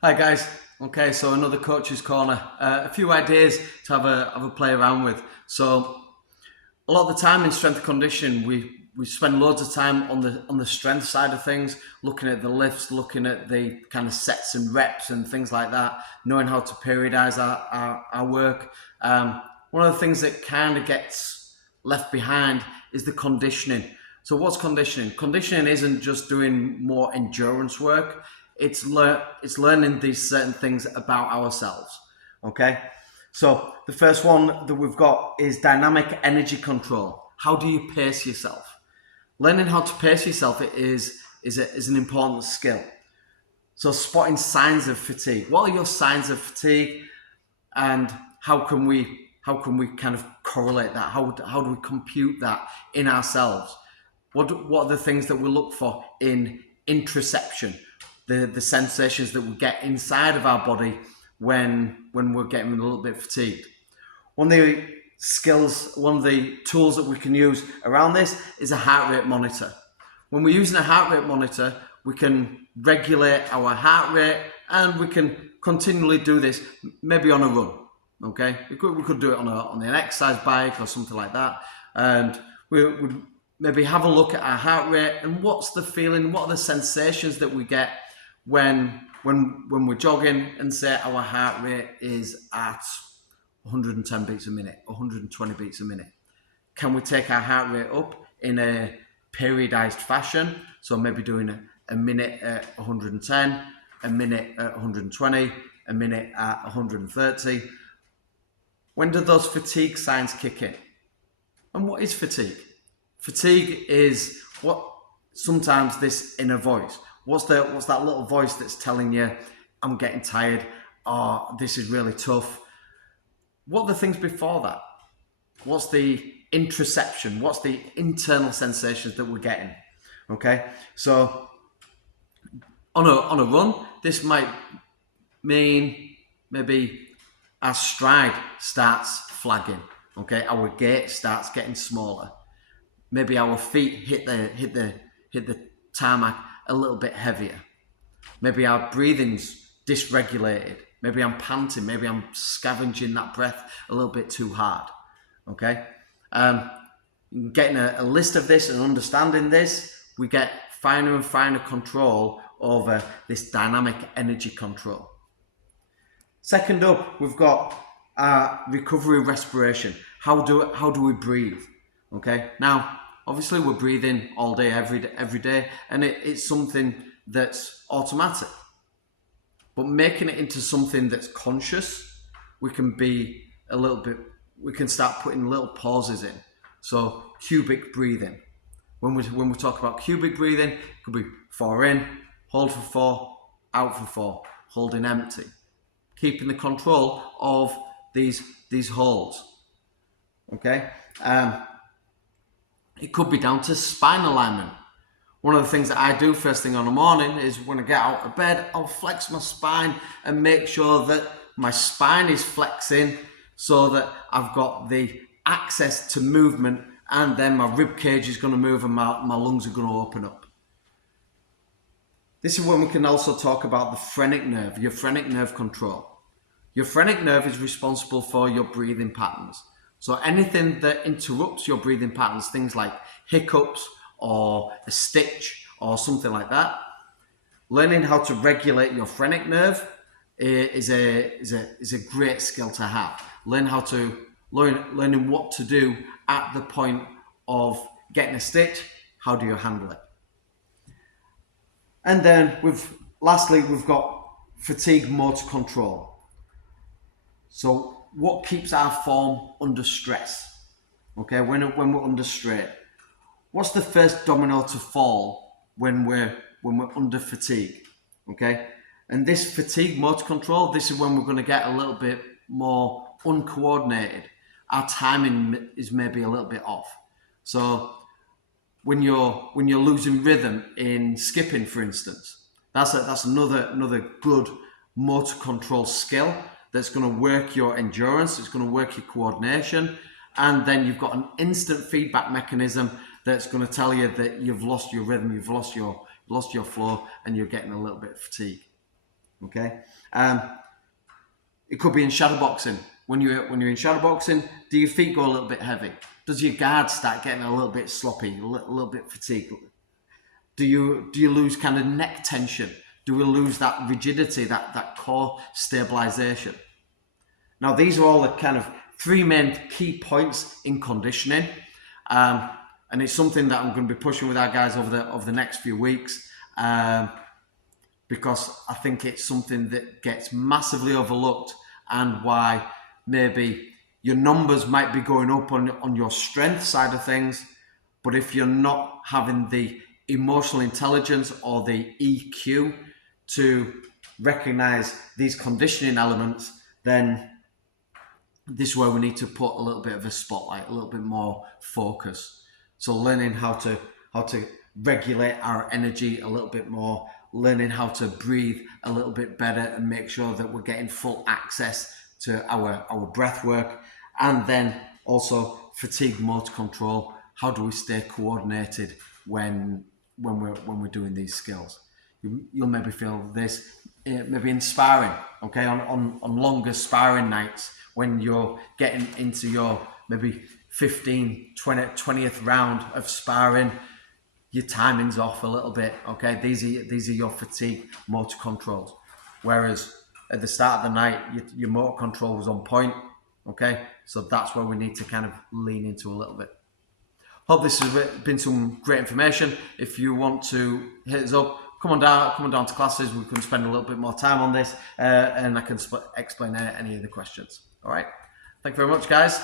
Hi guys. Okay, so another coach's corner. A few ideas to have a play around with. So a lot of the time in strength and conditioning, we spend loads of time on the strength side of things, looking at the lifts, looking at the kind of sets and reps and things like that, knowing how to periodize our work. One of the things that kind of gets left behind is the conditioning. So what's conditioning? Conditioning isn't just doing more endurance work. It's learning these certain things about ourselves. Okay, so the first one that we've got is dynamic energy control. How do you pace yourself? Learning how to pace yourself is an important skill. So spotting signs of fatigue. What are your signs of fatigue, and how can we kind of correlate that? How do we compute that in ourselves? What are the things that we look for in interoception? The sensations that we get inside of our body when we're getting a little bit fatigued. One of the tools that we can use around this is a heart rate monitor. When we're using a heart rate monitor, we can regulate our heart rate and we can continually do this, maybe on a run. Okay, we could do it on an exercise bike or something like that, and we would maybe have a look at our heart rate and what's the feeling, what are the sensations that we get when we're jogging, and say our heart rate is at 110 beats a minute, 120 beats a minute. Can we take our heart rate up in a periodized fashion? So maybe doing a minute at 110, a minute at 120, a minute at 130. When do those fatigue signs kick in? And what is fatigue? Fatigue is what sometimes this inner voice. What's that little voice that's telling you, I'm getting tired, or this is really tough? What are the things before that? What's the interoception? What's the internal sensations that we're getting? Okay, so on a run, this might mean maybe our stride starts flagging. Okay, our gait starts getting smaller. Maybe our feet hit the tarmac a little bit heavier. Maybe our breathing's dysregulated. Maybe I'm panting. Maybe I'm scavenging that breath a little bit too hard. Okay, getting a list of this and understanding this, we get finer and finer control over this dynamic energy control. Second up, we've got recovery respiration. How do we breathe? Okay, now obviously we're breathing all day, every day, and it's something that's automatic. But making it into something that's conscious, we can be a little bit. We can start putting little pauses in. So cubic breathing. When we talk about cubic breathing, it could be 4 in, hold for 4, out for 4, holding empty, keeping the control of these holds. Okay. It could be down to spine alignment. One of the things that I do first thing on the morning is when I get out of bed, I'll flex my spine and make sure that my spine is flexing so that I've got the access to movement, and then my rib cage is going to move and my lungs are going to open up. This is when we can also talk about the phrenic nerve, your phrenic nerve control. Your phrenic nerve is responsible for your breathing patterns. So anything that interrupts your breathing patterns, things like hiccups or a stitch or something like that, learning how to regulate your phrenic nerve is a great skill to have. Learning what to do at the point of getting a stitch. How do you handle it? And then lastly we've got fatigue motor control. So what keeps our form under stress? Okay, when we're under strain, what's the first domino to fall when we're under fatigue? Okay, and this fatigue motor control, this is when we're going to get a little bit more uncoordinated. Our timing is maybe a little bit off. So when you're losing rhythm in skipping, for instance, that's another good motor control skill that's going to work your endurance, it's going to work your coordination, and then you've got an instant feedback mechanism that's going to tell you that you've lost your rhythm, you've lost your flow, and you're getting a little bit of fatigue. Okay. It could be in shadow boxing. When you're in shadow boxing, do your feet go a little bit heavy? Does your guard start getting a little bit sloppy, a little bit fatigued? Do you lose kind of neck tension? Do we lose that rigidity, that core stabilization? Now, these are all the kind of three main key points in conditioning, and it's something that I'm going to be pushing with our guys over the next few weeks, because I think it's something that gets massively overlooked, and why maybe your numbers might be going up on your strength side of things, but if you're not having the emotional intelligence or the EQ to recognize these conditioning elements, then this is where we need to put a little bit of a spotlight, a little bit more focus. So learning how to regulate our energy a little bit more, learning how to breathe a little bit better and make sure that we're getting full access to our breath work, and then also fatigue motor control. How do we stay coordinated when we're doing these skills? You'll maybe feel this maybe in sparring, okay, on longer sparring nights, when you're getting into your maybe 20th round of sparring, your timing's off a little bit, okay? These are your fatigue motor controls. Whereas at the start of the night, your motor control was on point, okay? So that's where we need to kind of lean into a little bit. Hope this has been some great information. If you want to hit us up, come on down to classes. We can spend a little bit more time on this, and I can explain any of the questions. All right. Thank you very much, guys.